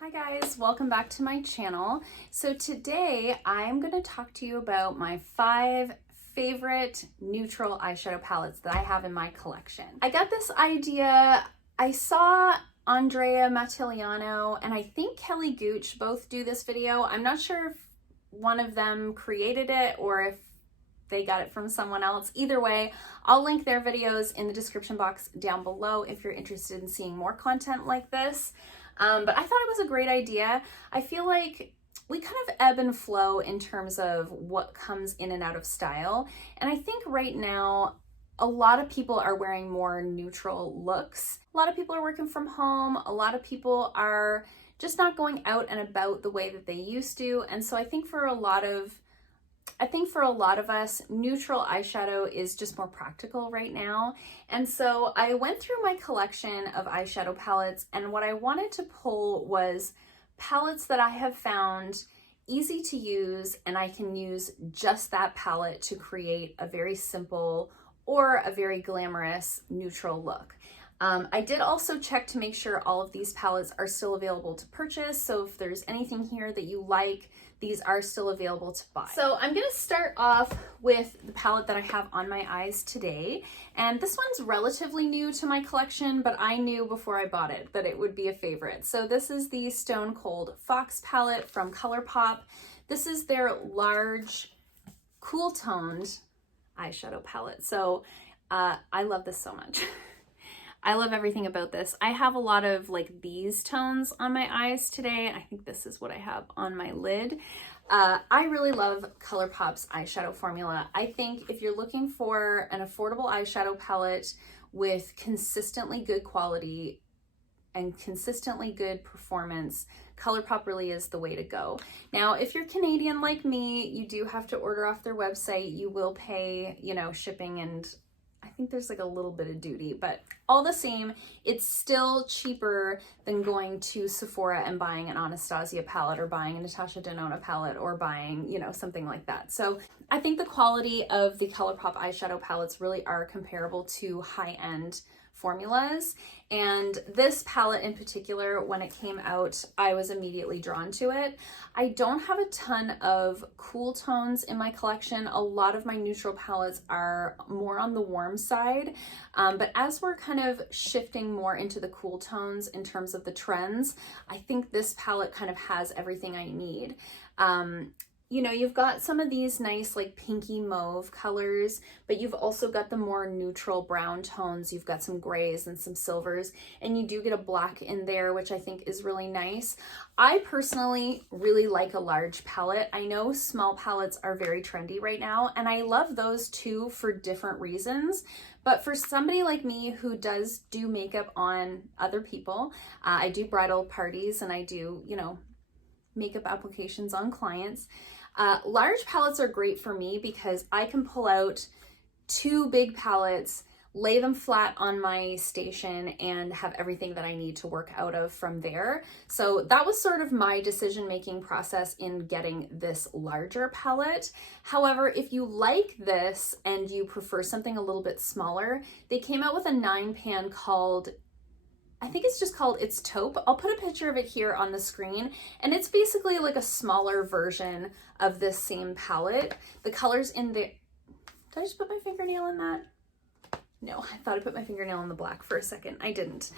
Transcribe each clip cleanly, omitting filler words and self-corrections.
Hi guys, welcome back to my channel. So today I'm going to talk to you about my 5 favorite neutral eyeshadow palettes that I have in my collection. I got this idea, I saw Andrea Mattiliano and I think Kelly Gooch both do this video. I'm not sure if one of them created it or if they got it from someone else. Either way, I'll link their videos in the description box down below if you're interested in seeing more content like this. But I thought it was a great idea. I feel like we kind of ebb and flow in terms of what comes in and out of style. And I think right now, a lot of people are wearing more neutral looks. A lot of people are working from home. A lot of people are just not going out and about the way that they used to. And so I think for a lot of us, neutral eyeshadow is just more practical right now. And so I went through my collection of eyeshadow palettes, and what I wanted to pull was palettes that I have found easy to use, and I can use just that palette to create a very simple or a very glamorous neutral look. I did also check to make sure all of these palettes are still available to purchase. So if there's anything here that you like, these are still available to buy. So I'm gonna start off with the palette that I have on my eyes today. And this one's relatively new to my collection, but I knew before I bought it that it would be a favorite. So this is the Stone Cold Fox palette from ColourPop. This is their large, cool toned eyeshadow palette. So I love this so much. I love everything about this. I have a lot of like these tones on my eyes today. I think this is what I have on my lid. I really love ColourPop's eyeshadow formula. I think if you're looking for an affordable eyeshadow palette with consistently good quality and consistently good performance, ColourPop really is the way to go. Now, if you're Canadian like me, you do have to order off their website. You will pay, shipping, and I think there's like a little bit of duty, but all the same, it's still cheaper than going to Sephora and buying an Anastasia palette or buying a Natasha Denona palette or buying, something like that. So I think the quality of the ColourPop eyeshadow palettes really are comparable to high-end formulas. And this palette in particular, when it came out, I was immediately drawn to it. I don't have a ton of cool tones in my collection. A lot of my neutral palettes are more on the warm side. But as we're kind of shifting more into the cool tones in terms of the trends, I think this palette kind of has everything I need. You've got some of these nice like pinky mauve colors, but you've also got the more neutral brown tones. You've got some grays and some silvers, and you do get a black in there, which I think is really nice. I personally really like a large palette. I know small palettes are very trendy right now, and I love those too for different reasons. But for somebody like me who does do makeup on other people, I do bridal parties and I do, makeup applications on clients. Large palettes are great for me because I can pull out 2 big palettes, lay them flat on my station, and have everything that I need to work out of from there. So that was sort of my decision-making process in getting this larger palette. However, if you like this and you prefer something a little bit smaller, they came out with a 9-pan called, I think it's just called It's Taupe. I'll put a picture of it here on the screen, and it's basically like a smaller version of this same palette. The colors in there, did I just put my fingernail in that? No, I thought I put my fingernail in the black for a second. I didn't.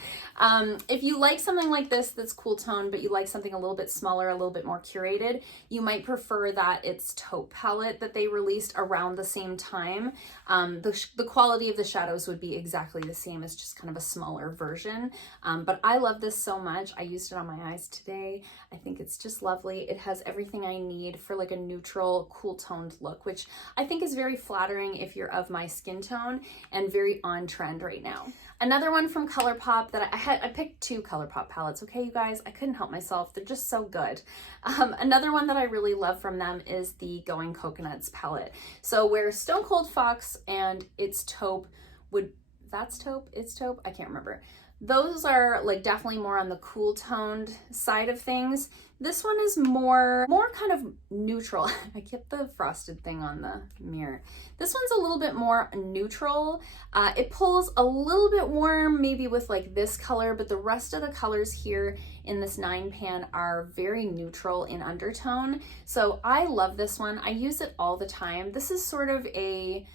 If you like something like this that's cool tone, but you like something a little bit smaller, a little bit more curated, you might prefer that It's Taupe palette that they released around the same time. The quality of the shadows would be exactly the same as just kind of a smaller version. But I love this so much. I used it on my eyes today. I think it's just lovely. It has everything I need for like a neutral, cool toned look, which I think is very flattering if you're of my skin tone and very on trend right now. Another one from ColourPop that I picked 2 ColourPop palettes, okay, you guys? I couldn't help myself. They're just so good. Another one that I really love from them is the Going Coconuts palette. So where Stone Cold Fox and It's Taupe would, that's Taupe? It's Taupe? I can't remember. Those are like definitely more on the cool toned side of things. This one is more kind of neutral. I get the frosted thing on the mirror. This one's a little bit more neutral. It pulls a little bit warm, maybe with like this color, but the rest of the colors here in this 9 pan are very neutral in undertone. So I love this one. I use it all the time. This is sort of a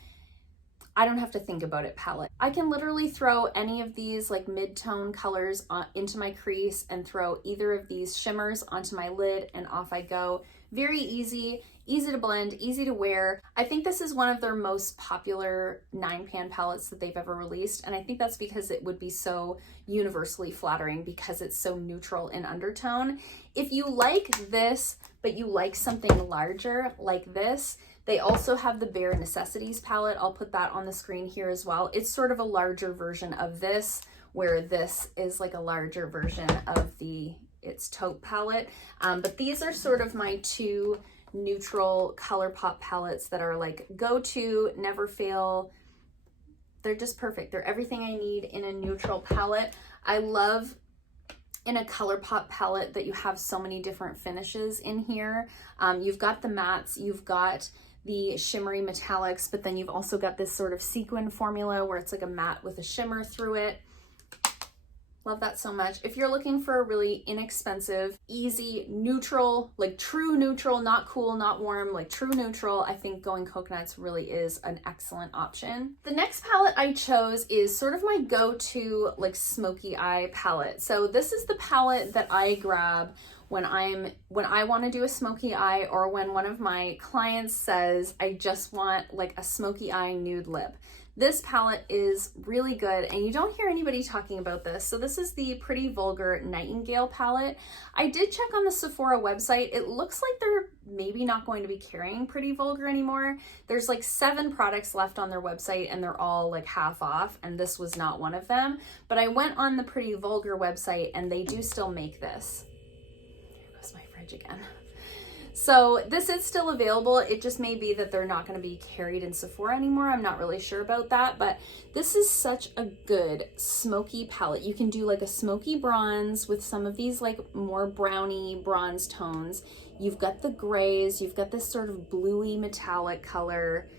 I don't have to think about it palette. I can literally throw any of these like mid-tone colors into my crease and throw either of these shimmers onto my lid and off I go. Very easy, easy to blend, easy to wear. I think this is one of their most popular 9 pan palettes that they've ever released, and I think that's because it would be so universally flattering because it's so neutral in undertone. If you like this, but you like something larger like this, they also have the Bare Necessities palette. I'll put that on the screen here as well. It's sort of a larger version of this, where this is like a larger version of its taupe palette. But these are sort of my two neutral ColourPop palettes that are like go-to, never fail. They're just perfect. They're everything I need in a neutral palette. I love in a ColourPop palette that you have so many different finishes in here. You've got the mattes, you've got the shimmery metallics, but then you've also got this sort of sequin formula where it's like a matte with a shimmer through it. Love that so much. If you're looking for a really inexpensive, easy, neutral, like true neutral, not cool, not warm, like true neutral, I think Going Coconuts really is an excellent option. The next palette I chose is sort of my go-to like smoky eye palette. So this is the palette that I grab when I want to do a smoky eye, or when one of my clients says, I just want like a smoky eye nude lip. This palette is really good, and you don't hear anybody talking about this. So this is the Pretty Vulgar Nightingale palette. I did check on the Sephora website. It looks like they're maybe not going to be carrying Pretty Vulgar anymore. There's like 7 products left on their website, and they're all like half off, and this was not one of them. But I went on the Pretty Vulgar website, and they do still make this. There goes my fridge again. So this is still available. It just may be that they're not going to be carried in Sephora anymore. I'm not really sure about that, but this is such a good smoky palette. You can do like a smoky bronze with some of these like more browny bronze tones. You've got the grays, you've got this sort of bluey metallic color.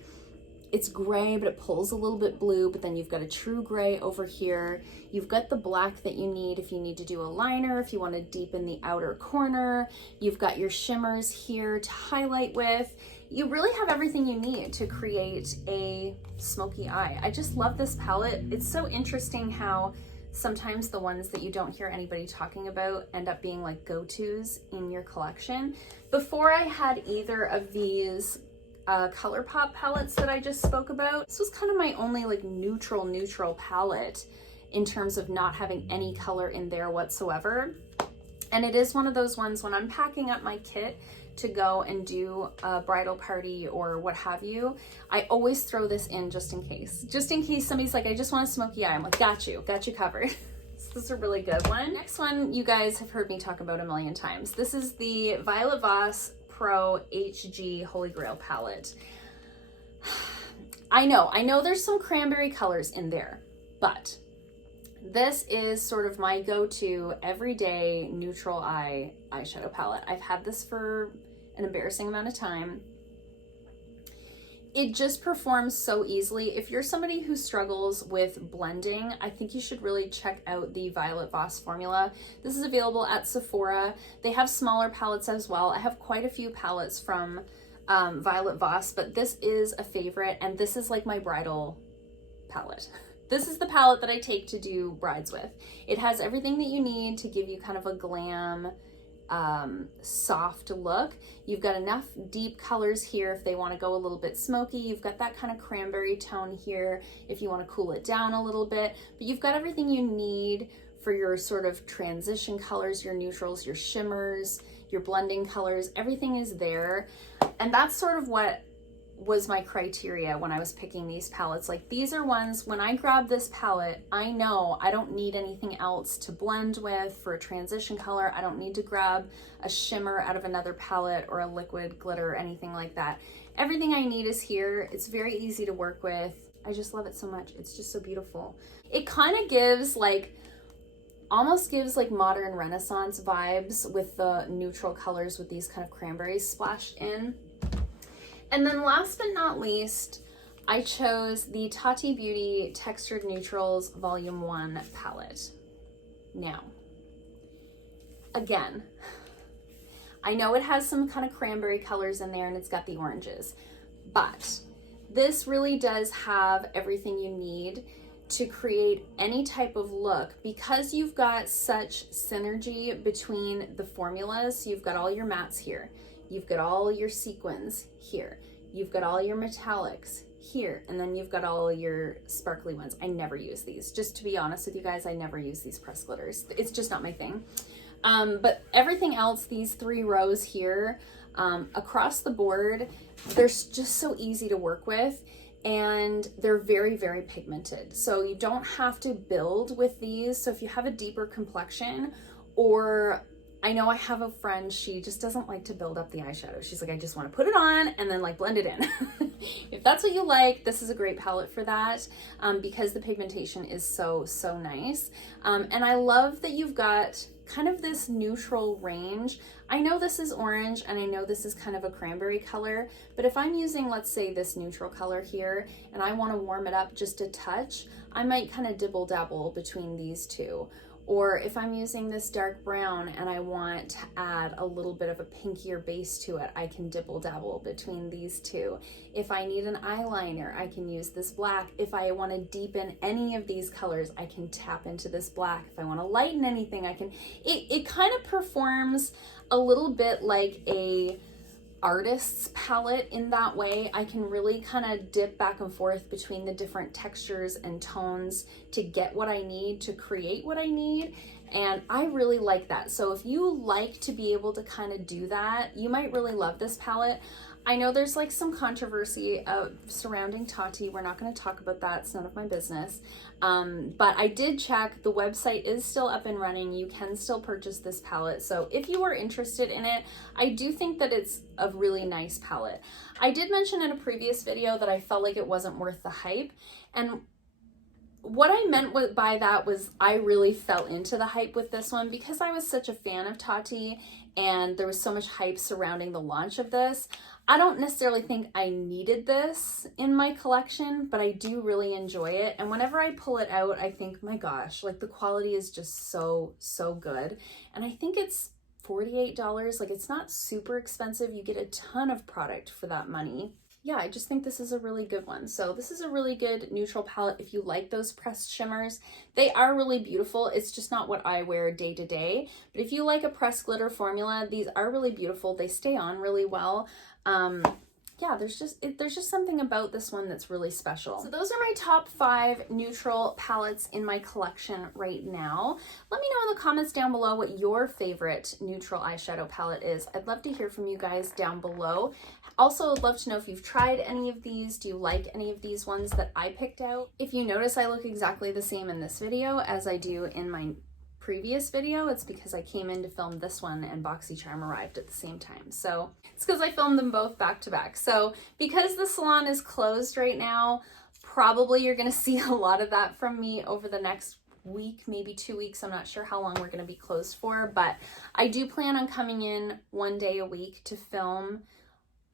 It's gray, but it pulls a little bit blue, but then you've got a true gray over here. You've got the black that you need if you need to do a liner, if you want to deepen the outer corner. You've got your shimmers here to highlight with. You really have everything you need to create a smoky eye. I just love this palette. It's so interesting how sometimes the ones that you don't hear anybody talking about end up being like go-tos in your collection. Before I had either of these ColourPop palettes that I just spoke about, this was kind of my only like neutral palette in terms of not having any color in there whatsoever. And it is one of those ones when I'm packing up my kit to go and do a bridal party or what have you, I always throw this in just in case somebody's like, I just want a smoky eye. I'm like, got you covered. So this is a really good one. Next one you guys have heard me talk about a million times. This is the Violet Voss Pro HG Holy Grail palette. I know there's some cranberry colors in there, but this is sort of my go-to everyday neutral eye eyeshadow palette. I've had this for an embarrassing amount of time. It just performs so easily. If you're somebody who struggles with blending, I think you should really check out the Violet Voss formula. This is available at Sephora. They have smaller palettes as well. I have quite a few palettes from Violet Voss, but this is a favorite, and this is like my bridal palette. This is the palette that I take to do brides with. It has everything that you need to give you kind of a glam, soft look. You've got enough deep colors here if they want to go a little bit smoky. You've got that kind of cranberry tone here if you want to cool it down a little bit, but you've got everything you need for your sort of transition colors, your neutrals, your shimmers, your blending colors. Everything is there, and that's sort of what was my criteria when I was picking these palettes. Like, these are ones, when I grab this palette, I know I don't need anything else to blend with for a transition color. I don't need to grab a shimmer out of another palette or a liquid glitter or anything like that. Everything I need is here. It's very easy to work with. I just love it so much. It's just so beautiful. It kind of gives like almost gives like modern Renaissance vibes with the neutral colors with these kind of cranberries splashed in. And then last but not least, I chose the Tati Beauty Textured Neutrals Volume 1 palette. Now, again, I know it has some kind of cranberry colors in there and it's got the oranges, but this really does have everything you need to create any type of look because you've got such synergy between the formulas. You've got all your mattes here, you've got all your sequins here, you've got all your metallics here, and then you've got all your sparkly ones. I never use these. Just to be honest with you guys, I never use these pressed glitters. It's just not my thing. But everything else, these 3 rows here, across the board, they're just so easy to work with, and they're very, very pigmented. So you don't have to build with these. So if you have a deeper complexion, or I know I have a friend, she just doesn't like to build up the eyeshadow. She's like, I just want to put it on and then like blend it in. If that's what you like, this is a great palette for that, because the pigmentation is so, so nice. And I love that you've got kind of this neutral range. I know this is orange and I know this is kind of a cranberry color, but if I'm using, let's say, this neutral color here and I want to warm it up just a touch, I might kind of dibble dabble between these two. Or if I'm using this dark brown and I want to add a little bit of a pinkier base to it, I can dibble dabble between these two. If I need an eyeliner, I can use this black. If I want to deepen any of these colors, I can tap into this black. If I want to lighten anything, I can. It kind of performs a little bit like a artist's palette in that way. I can really kind of dip back and forth between the different textures and tones to get what I need, to create what I need, and I really like that. So if you like to be able to kind of do that, you might really love this palette. I know there's like some controversy surrounding Tati. We're not going to talk about that. It's none of my business. But I did check. The website is still up and running. You can still purchase this palette. So if you are interested in it, I do think that it's a really nice palette. I did mention in a previous video that I felt like it wasn't worth the hype. And what I meant by that was I really fell into the hype with this one because I was such a fan of Tati and there was so much hype surrounding the launch of this. I don't necessarily think I needed this in my collection, but I do really enjoy it. And whenever I pull it out, I think, my gosh, like the quality is just so, so good. And I think it's $48. Like, it's not super expensive. You get a ton of product for that money. Yeah, I just think this is a really good one. So this is a really good neutral palette if you like those pressed shimmers. They are really beautiful. It's just not what I wear day to day. But if you like a pressed glitter formula, these are really beautiful. They stay on really well. Yeah, there's just something about this one that's really special. So those are my top 5 neutral palettes in my collection right now. Let me know in the comments down below what your favorite neutral eyeshadow palette is. I'd love to hear from you guys down below. Also, I'd love to know if you've tried any of these. Do you like any of these ones that I picked out? If you notice I look exactly the same in this video as I do in my previous video, it's because I came in to film this one and BoxyCharm arrived at the same time. So it's because I filmed them both back to back. So because the salon is closed right now, probably you're gonna see a lot of that from me over the next week, maybe 2 weeks. I'm not sure how long we're gonna be closed for, but I do plan on coming in 1 day a week to film.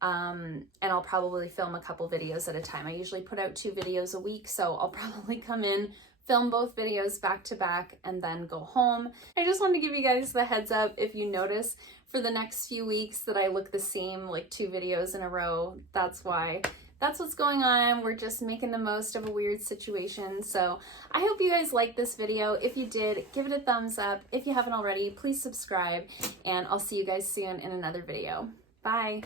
And I'll probably film a couple videos at a time. I usually put out 2 videos a week, so I'll probably come in, film both videos back to back, and then go home. I just wanted to give you guys the heads up if you notice for the next few weeks that I look the same, like 2 videos in a row. That's why. That's what's going on. We're just making the most of a weird situation. So I hope you guys liked this video. If you did, give it a thumbs up. If you haven't already, please subscribe, and I'll see you guys soon in another video. Bye.